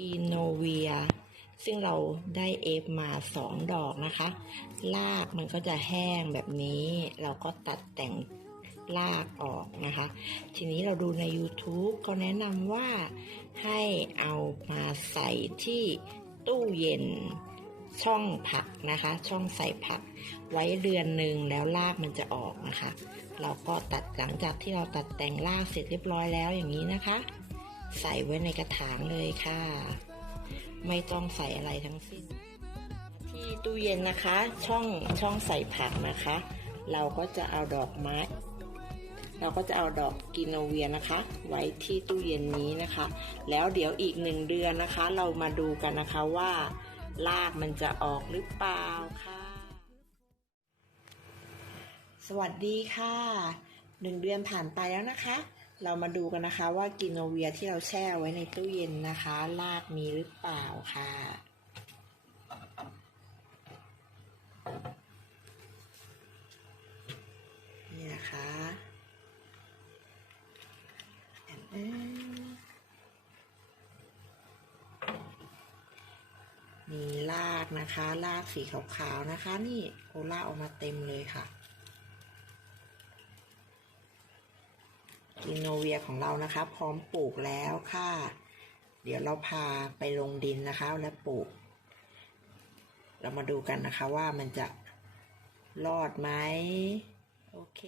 กีโนเวีย ซึ่งเราได้เอฟมาสองดอกนะคะ รากมันก็จะแห้งแบบนี้ เราก็ตัดแต่งรากออกนะคะ ทีนี้เราดูใน YouTube เขาแนะนำว่าให้เอามาใส่ที่ตู้เย็นช่องผักนะคะ ช่องใส่ผัก ไว้เดือนหนึ่งแล้วรากมันจะออกนะคะ เราก็ตัดหลังจากที่เราตัดแต่งรากเสร็จเรียบร้อยแล้วอย่างนี้นะคะ ใส่ไว้ในกระถางเลยค่ะ ไม่ต้องใส่อะไรทั้งสิ้น ที่ตู้เย็นนะคะ ช่องช่องใส่ผักนะคะ เราก็จะเอาดอกไม้ เราก็จะเอาดอกกินโนเวียนะคะ ไว้ที่ตู้เย็นนี้นะคะ แล้วเดี๋ยวอีกหนึ่งเดือนนะคะ เรามาดูกันนะคะว่ารากมันจะออกหรือเปล่าค่ะ สวัสดีค่ะหนึ่งเดือนผ่านไปแล้วนะคะ เรามาดูกันนะคะว่ากินโนเวียที่เราแช่ไว้ในตู้เย็นนะคะรากมีหรือเปล่าค่ะ นี่นะคะนแอนมีรากนะคะรากสีขาวๆนะคะ นี่โอลาออกมาเต็มเลยค่ะ กินโนเวียของเรานะคะ พร้อมปลูกแล้วค่ะ เดี๋ยวเราพาไปลงดินนะคะ และปลูก เรามาดูกันนะคะว่ามันจะรอดไหมโอเค